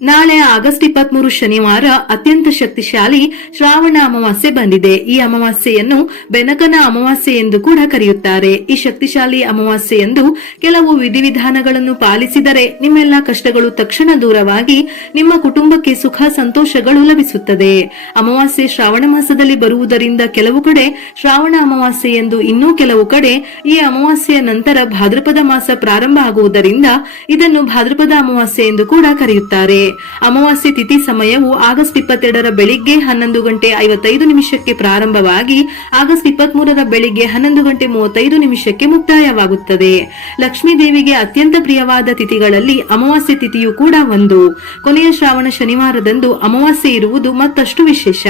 ನಾಳೆ ಆಗಸ್ಟ್ 23 ಶನಿವಾರ ಅತ್ಯಂತ ಶಕ್ತಿಶಾಲಿ ಶ್ರಾವಣ ಅಮಾವಾಸ್ಯೆ ಬಂದಿದೆ. ಈ ಅಮಾವಾಸ್ಯೆಯನ್ನು ಬೆನಕನ ಅಮಾವಾಸ್ಯೆ ಎಂದು ಕೂಡ ಕರೆಯುತ್ತಾರೆ. ಈ ಶಕ್ತಿಶಾಲಿ ಅಮಾವಾಸ್ಯೆಯಂದು ಕೆಲವು ವಿಧಿವಿಧಾನಗಳನ್ನು ಪಾಲಿಸಿದರೆ ನಿಮ್ಮೆಲ್ಲ ಕಷ್ಟಗಳು ತಕ್ಷಣ ದೂರವಾಗಿ ನಿಮ್ಮ ಕುಟುಂಬಕ್ಕೆ ಸುಖ ಸಂತೋಷಗಳು ಲಭಿಸುತ್ತದೆ. ಅಮಾವಾಸ್ಯೆ ಶ್ರಾವಣ ಮಾಸದಲ್ಲಿ ಬರುವುದರಿಂದ ಕೆಲವು ಕಡೆ ಶ್ರಾವಣ ಅಮಾವಾಸ್ಯೆ ಎಂದು, ಇನ್ನೂ ಕೆಲವು ಕಡೆ ಈ ಅಮಾವಾಸ್ಯೆಯ ನಂತರ ಭಾದ್ರಪದ ಮಾಸ ಪ್ರಾರಂಭ ಆಗುವುದರಿಂದ ಇದನ್ನು ಭಾದ್ರಪದ ಅಮಾವಾಸ್ಯೆ ಎಂದು ಕೂಡ ಕರೆಯುತ್ತಾರೆ. ಅಮಾವಾಸ್ಯೆ ತಿಥಿ ಸಮಯವು ಆಗಸ್ಟ್ 22ರ ಬೆಳಿಗ್ಗೆ 11:55 ಪ್ರಾರಂಭವಾಗಿ ಆಗಸ್ಟ್ 23ರ ಬೆಳಿಗ್ಗೆ 11:35 ಮುಕ್ತಾಯವಾಗುತ್ತದೆ. ಲಕ್ಷ್ಮೀ ದೇವಿಗೆ ಅತ್ಯಂತ ಪ್ರಿಯವಾದ ತಿಥಿಗಳಲ್ಲಿ ಅಮಾವಾಸ್ಯೆ ತಿಥಿಯು ಕೂಡ ಒಂದು. ಕೊನೆಯ ಶ್ರಾವಣ ಶನಿವಾರದಂದು ಅಮಾವಾಸ್ಯೆ ಇರುವುದು ಮತ್ತಷ್ಟು ವಿಶೇಷ.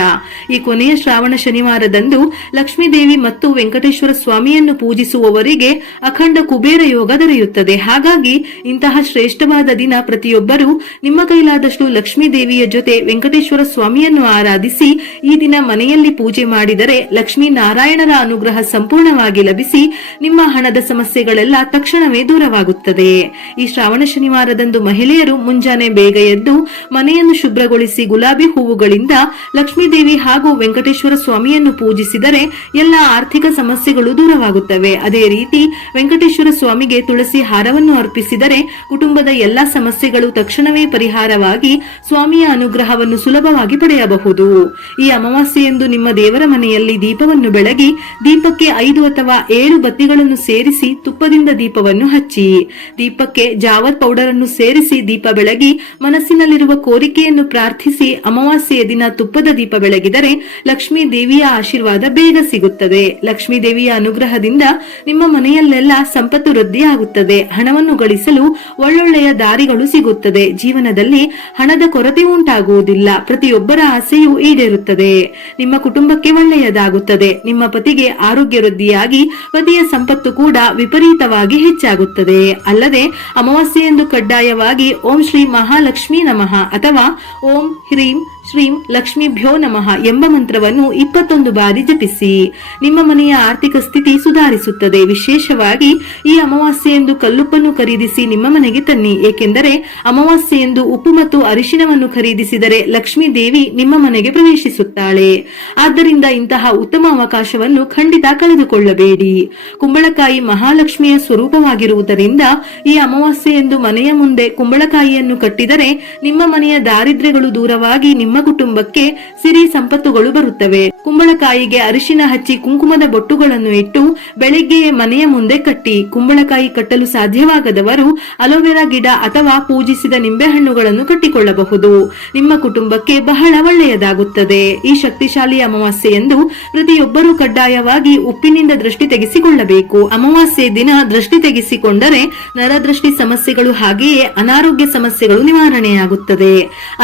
ಈ ಕೊನೆಯ ಶ್ರಾವಣ ಶನಿವಾರದಂದು ಲಕ್ಷ್ಮೀ ದೇವಿ ಮತ್ತು ವೆಂಕಟೇಶ್ವರ ಸ್ವಾಮಿಯನ್ನು ಪೂಜಿಸುವವರಿಗೆ ಅಖಂಡ ಕುಬೇರ ಯೋಗ ದೊರೆಯುತ್ತದೆ. ಹಾಗಾಗಿ ಇಂತಹ ಶ್ರೇಷ್ಠವಾದ ದಿನ ಪ್ರತಿಯೊಬ್ಬರು ನಿಮ್ಮ ಕೈಲಾದಷ್ಟು ಲಕ್ಷ್ಮೀ ದೇವಿಯ ಜೊತೆ ವೆಂಕಟೇಶ್ವರ ಸ್ವಾಮಿಯನ್ನು ಆರಾಧಿಸಿ ಈ ದಿನ ಮನೆಯಲ್ಲಿ ಪೂಜೆ ಮಾಡಿದರೆ ಲಕ್ಷ್ಮೀ ನಾರಾಯಣರ ಅನುಗ್ರಹ ಸಂಪೂರ್ಣವಾಗಿ ಲಭಿಸಿ ನಿಮ್ಮ ಹಣದ ಸಮಸ್ಯೆಗಳೆಲ್ಲ ತಕ್ಷಣವೇ ದೂರವಾಗುತ್ತದೆ. ಈ ಶ್ರಾವಣ ಶನಿವಾರದಂದು ಮಹಿಳೆಯರು ಮುಂಜಾನೆ ಬೇಗ ಎದ್ದು ಮನೆಯನ್ನು ಶುಭ್ರಗೊಳಿಸಿ ಗುಲಾಬಿ ಹೂವುಗಳಿಂದ ಲಕ್ಷ್ಮೀ ದೇವಿ ಹಾಗೂ ವೆಂಕಟೇಶ್ವರ ಸ್ವಾಮಿಯನ್ನು ಪೂಜಿಸಿದರೆ ಎಲ್ಲ ಆರ್ಥಿಕ ಸಮಸ್ಯೆಗಳು ದೂರವಾಗುತ್ತವೆ. ಅದೇ ರೀತಿ ವೆಂಕಟೇಶ್ವರ ಸ್ವಾಮಿಗೆ ತುಳಸಿ ಹಾರವನ್ನು ಅರ್ಪಿಸಿದರೆ ಕುಟುಂಬದ ಎಲ್ಲಾ ಸಮಸ್ಯೆಗಳು ತಕ್ಷಣವೇ ಪರಿಹಾರವಾಗಿ ಸ್ವಾಮಿಯ ಅನುಗ್ರಹವನ್ನು ಸುಲಭವಾಗಿ ಪಡೆಯಬಹುದು. ಈ ಅಮಾವಾಸ್ಯೆಯಂದು ನಿಮ್ಮ ದೇವರ ಮನೆಯಲ್ಲಿ ದೀಪವನ್ನು ಬೆಳಗಿ ದೀಪಕ್ಕೆ 5 ಅಥವಾ 7 ಬತ್ತಿಗಳನ್ನು ಸೇರಿಸಿ ತುಪ್ಪದಿಂದ ದೀಪವನ್ನು ಹಚ್ಚಿ ದೀಪಕ್ಕೆ ಜಾವತ್ ಪೌಡರ್ ಅನ್ನು ಸೇರಿಸಿ ದೀಪ ಬೆಳಗಿ ಮನಸ್ಸಿನಲ್ಲಿರುವ ಕೋರಿಕೆಯನ್ನು ಪ್ರಾರ್ಥಿಸಿ ಅಮಾವಾಸ್ಯೆಯ ದಿನ ತುಪ್ಪದ ದೀಪ ಬೆಳಗಿದರೆ ಲಕ್ಷ್ಮೀ ದೇವಿಯ ಆಶೀರ್ವಾದ ಬೇಗ ಸಿಗುತ್ತದೆ. ಲಕ್ಷ್ಮೀ ದೇವಿಯ ಅನುಗ್ರಹದಿಂದ ನಿಮ್ಮ ಮನೆಯಲ್ಲೆಲ್ಲ ಸಂಪತ್ತು ವೃದ್ಧಿಯಾಗುತ್ತದೆ. ಹಣವನ್ನು ಗಳಿಸಲು ಒಳ್ಳೊಳ್ಳೆಯ ದಾರಿಗಳು ಸಿಗುತ್ತದೆ. ಜೀವನದಲ್ಲಿ ಹಣದ ಕೊರತೆ ಉಂಟಾಗುವುದಿಲ್ಲ. ಪ್ರತಿಯೊಬ್ಬರ ಆಸೆಯೂ ಈಡೇರುತ್ತದೆ. ನಿಮ್ಮ ಕುಟುಂಬಕ್ಕೆ ಒಳ್ಳೆಯದಾಗುತ್ತದೆ. ನಿಮ್ಮ ಪತಿಗೆ ಆರೋಗ್ಯ ವೃದ್ಧಿಯಾಗಿ ಪತಿಯ ಸಂಪತ್ತು ಕೂಡ ವಿಪರೀತವಾಗಿ ಹೆಚ್ಚಾಗುತ್ತದೆ. ಅಲ್ಲದೆ ಅಮಾವಾಸ್ಯೆಯಂದು ಕಡ್ಡಾಯವಾಗಿ ಓಂ ಶ್ರೀ ಮಹಾಲಕ್ಷ್ಮೀ ನಮಃ ಅಥವಾ ಓಂ ಹ್ರೀಂ ಶ್ರೀಂ ಲಕ್ಷ್ಮೀಭ್ಯೋ ನಮಃ ಎಂಬ ಮಂತ್ರವನ್ನು 21 ಬಾರಿ ಜಪಿಸಿ. ನಿಮ್ಮ ಮನೆಯ ಆರ್ಥಿಕ ಸ್ಥಿತಿ ಸುಧಾರಿಸುತ್ತದೆ. ವಿಶೇಷವಾಗಿ ಈ ಅಮಾವಾಸ್ಯೆಯಂದು ಕಲ್ಲುಪ್ಪನ್ನು ಖರೀದಿಸಿ ನಿಮ್ಮ ಮನೆಗೆ ತನ್ನಿ. ಏಕೆಂದರೆ ಅಮಾವಾಸ್ಯೆಯಂದು ಉಪ್ಪು ಮತ್ತು ಅರಿಶಿನವನ್ನು ಖರೀದಿಸಿದರೆ ಲಕ್ಷ್ಮೀ ದೇವಿ ನಿಮ್ಮ ಮನೆಗೆ ಪ್ರವೇಶಿಸುತ್ತಾಳೆ. ಆದ್ದರಿಂದ ಇಂತಹ ಉತ್ತಮ ಅವಕಾಶವನ್ನು ಖಂಡಿತ ಕಳೆದುಕೊಳ್ಳಬೇಡಿ. ಕುಂಬಳಕಾಯಿ ಮಹಾಲಕ್ಷ್ಮಿಯ ಸ್ವರೂಪವಾಗಿರುವುದರಿಂದ ಈ ಅಮಾವಾಸ್ಯೆಯಂದು ಮನೆಯ ಮುಂದೆ ಕುಂಬಳಕಾಯಿಯನ್ನು ಕಟ್ಟಿದರೆ ನಿಮ್ಮ ಮನೆಯ ದಾರಿದ್ರ್ಯಗಳು ದೂರವಾಗಿ ನಿಮ್ಮ ಕುಟುಂಬಕ್ಕೆ ಸಿರಿ ಸಂಪತ್ತುಗಳು ಬರುತ್ತವೆ. ಕುಂಬಳಕಾಯಿಗೆ ಅರಿಶಿನ ಹಚ್ಚಿ ಕುಂಕುಮದ ಬೊಟ್ಟುಗಳನ್ನು ಇಟ್ಟು ಬೆಳಿಗ್ಗೆ ಮನೆಯ ಮುಂದೆ ಕಟ್ಟಿ. ಕುಂಬಳಕಾಯಿ ಕಟ್ಟಲು ಸಾಧ್ಯವಾಗದವರು ಅಲೋವೆರಾ ಗಿಡ ಅಥವಾ ಪೂಜಿಸಿದ ನಿಂಬೆಹಣ್ಣುಗಳನ್ನು ಕಟ್ಟಿಕೊಳ್ಳಬಹುದು. ನಿಮ್ಮ ಕುಟುಂಬಕ್ಕೆ ಬಹಳ ಒಳ್ಳೆಯದಾಗುತ್ತದೆ. ಈ ಶಕ್ತಿಶಾಲಿ ಅಮಾವಾಸ್ಯೆಯಂದು ಪ್ರತಿಯೊಬ್ಬರೂ ಕಡ್ಡಾಯವಾಗಿ ಉಪ್ಪಿನಿಂದ ದೃಷ್ಟಿ ತೆಗೆಸಿಕೊಳ್ಳಬೇಕು. ಅಮಾವಾಸ್ಯೆ ದಿನ ದೃಷ್ಟಿ ತೆಗೆಸಿಕೊಂಡರೆ ನರದೃಷ್ಟಿ ಸಮಸ್ಯೆಗಳು ಹಾಗೆಯೇ ಅನಾರೋಗ್ಯ ಸಮಸ್ಯೆಗಳು ನಿವಾರಣೆಯಾಗುತ್ತದೆ.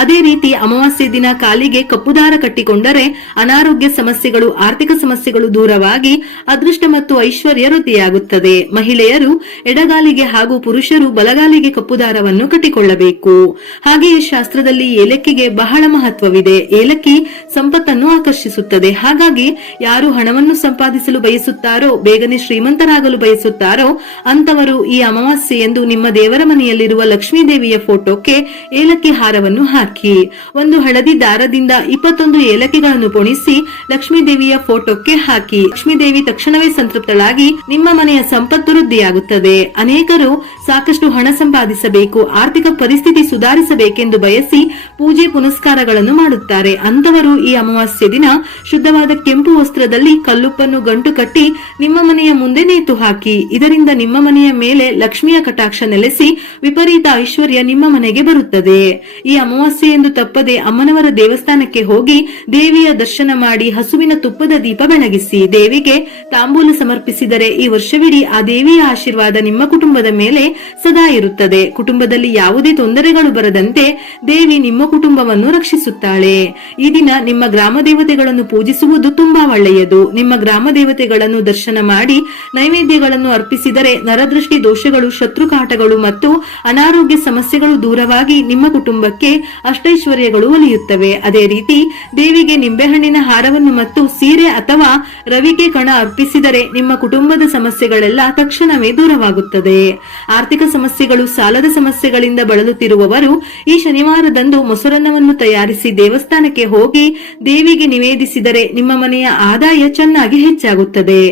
ಅದೇ ರೀತಿ ಅಮಾವಾಸ್ಯೆ ದಿನ ಕಾಲಿಗೆ ಕಪ್ಪು ದಾರ ಕಟ್ಟಿಕೊಂಡರೆ ಅನಾರೋಗ್ಯ ಸಮಸ್ಯೆಗಳು, ಆರ್ಥಿಕ ಸಮಸ್ಯೆಗಳು ದೂರವಾಗಿ ಅದೃಷ್ಟ ಮತ್ತು ಐಶ್ವರ್ಯ ವೃದ್ಧಿಯಾಗುತ್ತದೆ. ಮಹಿಳೆಯರು ಎಡಗಾಲಿಗೆ ಹಾಗೂ ಪುರುಷರು ಬಲಗಾಲಿಗೆ ಕಪ್ಪು ದಾರವನ್ನು ಕಟ್ಟಿಕೊಳ್ಳಬೇಕು. ಹಾಗೆಯೇ ಶಾಸ್ತ್ರದಲ್ಲಿ ಏಲಕ್ಕಿಗೆ ಬಹಳ ಮಹತ್ವವಿದೆ. ಏಲಕ್ಕಿ ಸಂಪತ್ತನ್ನು ಆಕರ್ಷಿಸುತ್ತದೆ. ಹಾಗಾಗಿ ಯಾರು ಹಣವನ್ನು ಸಂಪಾದಿಸಲು ಬಯಸುತ್ತಾರೋ, ಬೇಗನೆ ಶ್ರೀಮಂತರಾಗಲು ಬಯಸುತ್ತಾರೋ ಅಂತವರು ಈ ಅಮಾವಾಸ್ಯೆಯಂದು ನಿಮ್ಮ ದೇವರ ಮನೆಯಲ್ಲಿರುವ ಲಕ್ಷ್ಮೀ ದೇವಿಯ ಫೋಟೋಕ್ಕೆ ಏಲಕ್ಕಿ ಹಾರವನ್ನು ಹಾಕಿ ಒಂದು ಹಳದಿ ದಾರದಿಂದ 21 ಏಲಕ್ಕಿಗಳನ್ನು ಪೊಣಿಸಿ ಲಕ್ಷ್ಮೀ ದೇವಿಯ ಫೋಟೋಕ್ಕೆ ಹಾಕಿ. ಲಕ್ಷ್ಮೀ ದೇವಿ ತಕ್ಷಣವೇ ಸಂತೃಪ್ತಳಾಗಿ ನಿಮ್ಮ ಮನೆಯ ಸಂಪತ್ತು ವೃದ್ಧಿಯಾಗುತ್ತದೆ. ಅನೇಕರು ಸಾಕಷ್ಟು ಹಣ ಸಂಪಾದಿಸಬೇಕು, ಆರ್ಥಿಕ ಪರಿಸ್ಥಿತಿ ಸುಧಾರಿಸಬೇಕೆಂದು ಬಯಸಿ ಪೂಜೆ ಪುನಸ್ಕಾರಗಳನ್ನು ಮಾಡುತ್ತಾರೆ. ಅಂತವರು ಈ ಅಮಾವಾಸ್ಯೆ ದಿನ ಶುದ್ಧವಾದ ಕೆಂಪು ವಸ್ತ್ರದಲ್ಲಿ ಕಲ್ಲುಪ್ಪನ್ನು ಗಂಟು ಕಟ್ಟಿ ನಿಮ್ಮ ಮನೆಯ ಮುಂದೆ ನೇತು ಹಾಕಿ. ಇದರಿಂದ ನಿಮ್ಮ ಮನೆಯ ಮೇಲೆ ಲಕ್ಷ್ಮಿಯ ಕಟಾಕ್ಷ ನೆಲೆಸಿ ವಿಪರೀತ ಐಶ್ವರ್ಯ ನಿಮ್ಮ ಮನೆಗೆ ಬರುತ್ತದೆ. ಈ ಅಮಾವಾಸ್ಯೆಯಂದು ತಪ್ಪದೆ ಅಮ್ಮನವರ ದೇವಸ್ಥಾನಕ್ಕೆ ಹೋಗಿ ದೇವಿಯ ದರ್ಶನ ಮಾಡಿ ಹಸುವಿನ ತುಪ್ಪದ ದೀಪ ಬೆಳಗಿಸಿ ದೇವಿಗೆ ತಾಂಬೂಲ ಸಮರ್ಪಿಸಿದರೆ ಈ ವರ್ಷವಿಡೀ ಆ ದೇವಿಯ ಆಶೀರ್ವಾದ ನಿಮ್ಮ ಕುಟುಂಬದ ಮೇಲೆ ಸದಾ ಇರುತ್ತದೆ. ಕುಟುಂಬದಲ್ಲಿ ಯಾವುದೇ ತೊಂದರೆಗಳು ಬರದಂತೆ ದೇವಿ ನಿಮ್ಮ ಕುಟುಂಬವನ್ನು ರಕ್ಷಿಸುತ್ತಾಳೆ. ಈ ದಿನ ನಿಮ್ಮ ಗ್ರಾಮ ದೇವತೆಗಳನ್ನು ಪೂಜಿಸುವುದು ತುಂಬಾ ಒಳ್ಳೆಯದು. ನಿಮ್ಮ ಗ್ರಾಮ ದೇವತೆಗಳನ್ನು ದರ್ಶನ ಮಾಡಿ ನೈವೇದ್ಯಗಳನ್ನು ಅರ್ಪಿಸಿದರೆ ನರದೃಷ್ಟಿ ದೋಷಗಳು, ಶತ್ರುಕಾಟಗಳು ಮತ್ತು ಅನಾರೋಗ್ಯ ಸಮಸ್ಯೆಗಳು ದೂರವಾಗಿ ನಿಮ್ಮ ಕುಟುಂಬಕ್ಕೆ ಅಷ್ಟೈಶ್ವರ್ಯಗಳು ಒಲಿಯುತ್ತವೆ. ನೀಡುತ್ತವೆ. ಅದೇ ರೀತಿ ದೇವಿಗೆ ನಿಂಬೆಹಣ್ಣಿನ ಹಾರವನ್ನು ಮತ್ತು ಸೀರೆ ಅಥವಾ ರವಿಕೆ ಕಣ ಅರ್ಪಿಸಿದರೆ ನಿಮ್ಮ ಕುಟುಂಬದ ಸಮಸ್ಯೆಗಳೆಲ್ಲ ತಕ್ಷಣವೇ ದೂರವಾಗುತ್ತದೆ. ಆರ್ಥಿಕ ಸಮಸ್ಯೆಗಳು, ಸಾಲದ ಸಮಸ್ಯೆಗಳಿಂದ ಬಳಲುತ್ತಿರುವವರು ಈ ಶನಿವಾರದಂದು ಮೊಸರನ್ನವನ್ನು ತಯಾರಿಸಿ ದೇವಸ್ಥಾನಕ್ಕೆ ಹೋಗಿ ದೇವಿಗೆ ನಿವೇದಿಸಿದರೆ ನಿಮ್ಮ ಮನೆಯ ಆದಾಯ ಚೆನ್ನಾಗಿ ಹೆಚ್ಚಾಗುತ್ತದೆ.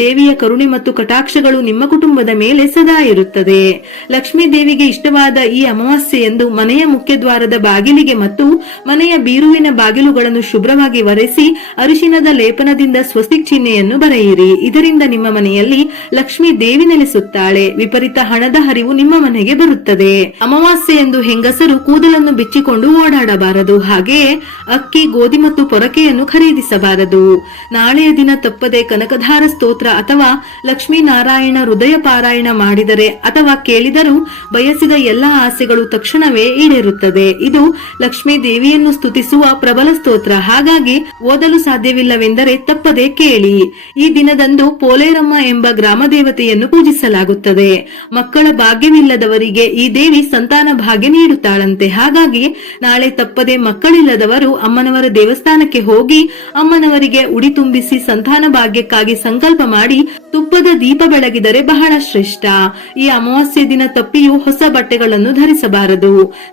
ದೇವಿಯ ಕರುಣೆ ಮತ್ತು ಕಟಾಕ್ಷಗಳು ನಿಮ್ಮ ಕುಟುಂಬದ ಮೇಲೆ ಸದಾ ಇರುತ್ತದೆ. ಲಕ್ಷ್ಮೀ ದೇವಿಗೆ ಇಷ್ಟವಾದ ಈ ಅಮಾವಾಸ್ಯೆಯಂದು ಮನೆಯ ಮುಖ್ಯ ದ್ವಾರದ ಬಾಗಿಲಿಗೆ ಮತ್ತು ಮನೆಯ ಬೀರುವಿನ ಬಾಗಿಲುಗಳನ್ನು ಶುಭ್ರವಾಗಿ ಒರೆಸಿ ಅರಿಶಿನದ ಲೇಪನದಿಂದ ಸ್ವಸ್ತಿಕ್ ಚಿಹ್ನೆಯನ್ನು ಬರೆಯಿರಿ. ಇದರಿಂದ ನಿಮ್ಮ ಮನೆಯಲ್ಲಿ ಲಕ್ಷ್ಮೀ ದೇವಿ ನೆಲೆಸುತ್ತಾಳೆ. ವಿಪರೀತ ಹಣದ ಹರಿವು ನಿಮ್ಮ ಮನೆಗೆ ಬರುತ್ತದೆ. ಅಮಾವಾಸ್ಯೆಯಂದು ಹೆಂಗಸರು ಕೂದಲನ್ನು ಬಿಚ್ಚಿಕೊಂಡು ಓಡಾಡಬಾರದು. ಹಾಗೆಯೇ ಅಕ್ಕಿ, ಗೋಧಿ ಮತ್ತು ಪೊರಕೆಯನ್ನು ಖರೀದಿಸಬಾರದು. ನಾಳೆಯ ದಿನ ತಪ್ಪದೆ ಕನಕಧಾರ ಸ್ತೋತ್ರ ಅಥವಾ ಲಕ್ಷ್ಮೀ ನಾರಾಯಣ ಹೃದಯ ಪಾರಾಯಣ ಮಾಡಿದರೆ ಅಥವಾ ಕೇಳಿದರೂ ಬಯಸಿದ ಎಲ್ಲ ಆಸೆಗಳು ತಕ್ಷಣವೇ ಈಡೇರುತ್ತದೆ. ಇದು ಲಕ್ಷ್ಮೀ ದೇವಿಯನ್ನು ಸ್ತುತಿಸುವ ಪ್ರಬಲ ಸ್ತೋತ್ರ. ಹಾಗಾಗಿ ಓದಲು ಸಾಧ್ಯವಿಲ್ಲವೆಂದರೆ ತಪ್ಪದೆ ಕೇಳಿ. ಈ ದಿನದಂದು ಪೋಲೇರಮ್ಮ ಎಂಬ ಗ್ರಾಮ ದೇವತೆಯನ್ನು ಪೂಜಿಸಲಾಗುತ್ತದೆ. ಮಕ್ಕಳ ಭಾಗ್ಯವಿಲ್ಲದವರಿಗೆ ಈ ದೇವಿ ಸಂತಾನ ಭಾಗ್ಯ ನೀಡುತ್ತಾಳಂತೆ. ಹಾಗಾಗಿ ನಾಳೆ ತಪ್ಪದೆ ಮಕ್ಕಳಿಲ್ಲದವರು ಅಮ್ಮನವರ ದೇವಸ್ಥಾನಕ್ಕೆ ಹೋಗಿ ಅಮ್ಮನವರಿಗೆ ಉಡಿ ತುಂಬಿಸಿ ಸಂತಾನ ಭಾಗ್ಯಕ್ಕಾಗಿ ಸಂಕಲ್ಪ ಮಾಡಿ ತುಪ್ಪದ ದೀಪ ಬೆಳಗಿದರೆ ಬಹಳ ಶ್ರೇಷ್ಠ. ಈ ಅಮಾವಾಸ್ಯೆ ದಿನ ತಪ್ಪಿಯೂ ಹೊಸ ಬಟ್ಟೆಗಳನ್ನು ಧರಿಸಬಾರದು.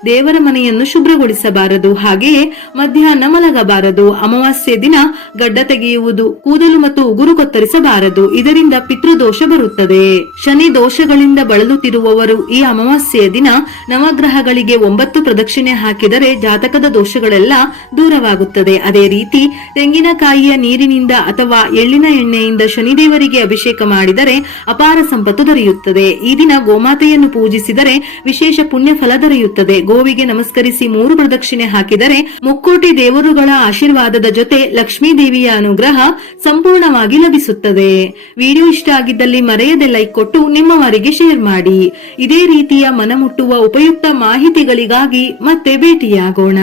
ದೇವರ ಮನೆಯನ್ನು ಶುಭ್ರಗೊಳಿಸಬಾರದು. ಹಾಗೆಯೇ ಮಧ್ಯಾಹ್ನ ಮಲಗಬಾರದು. ಅಮಾವಾಸ್ಯೆ ದಿನ ಗಡ್ಡ ತೆಗೆಯುವುದು, ಕೂದಲು ಮತ್ತು ಉಗುರು ಕತ್ತರಿಸಬಾರದು. ಇದರಿಂದ ಪಿತೃದೋಷ ಬರುತ್ತದೆ. ಶನಿ ದೋಷಗಳಿಂದ ಬಳಲುತ್ತಿರುವವರು ಈ ಅಮಾವಾಸ್ಯೆಯ ದಿನ ನವಗ್ರಹಗಳಿಗೆ 9 ಪ್ರದಕ್ಷಿಣೆ ಹಾಕಿದರೆ ಜಾತಕದ ದೋಷಗಳೆಲ್ಲ ದೂರವಾಗುತ್ತದೆ. ಅದೇ ರೀತಿ ತೆಂಗಿನಕಾಯಿಯ ನೀರಿನಿಂದ ಅಥವಾ ಎಳ್ಳಿನ ಎಣ್ಣೆಯಿಂದ ಶನಿದೇವರಿಗೆ ಅಭಿಷೇಕ ಮಾಡಿದರೆ ಅಪಾರ ಸಂಪತ್ತು ದೊರೆಯುತ್ತದೆ. ಈ ದಿನ ಗೋಮಾತೆಯನ್ನು ಪೂಜಿಸಿದರೆ ವಿಶೇಷ ಪುಣ್ಯ ಫಲ ದೊರೆಯುತ್ತದೆ. ಗೋವಿಗೆ ನಮಸ್ಕರಿಸಿ 3 ಪ್ರದಕ್ಷಿಣೆ ಹಾಕಿದರೆ ಮುಕ್ಕೋಟಿ ದೇವರುಗಳ ಆಶೀರ್ವಾದದ ಜೊತೆ ಲಕ್ಷ್ಮೀ ದೇವಿಯ ಅನುಗ್ರಹ ಸಂಪೂರ್ಣವಾಗಿ ಲಭಿಸುತ್ತದೆ. ವಿಡಿಯೋ ಇಷ್ಟ ಆಗಿದ್ದಲ್ಲಿ ಮರೆಯದೆ ಲೈಕ್ ಕೊಟ್ಟು ನಿಮ್ಮವರಿಗೆ ಶೇರ್ ಮಾಡಿ. ಇದೇ ರೀತಿಯ ಮನಮುಟ್ಟುವ ಉಪಯುಕ್ತ ಮಾಹಿತಿಗಳಿಗಾಗಿ ಮತ್ತೆ ಭೇಟಿಯಾಗೋಣ.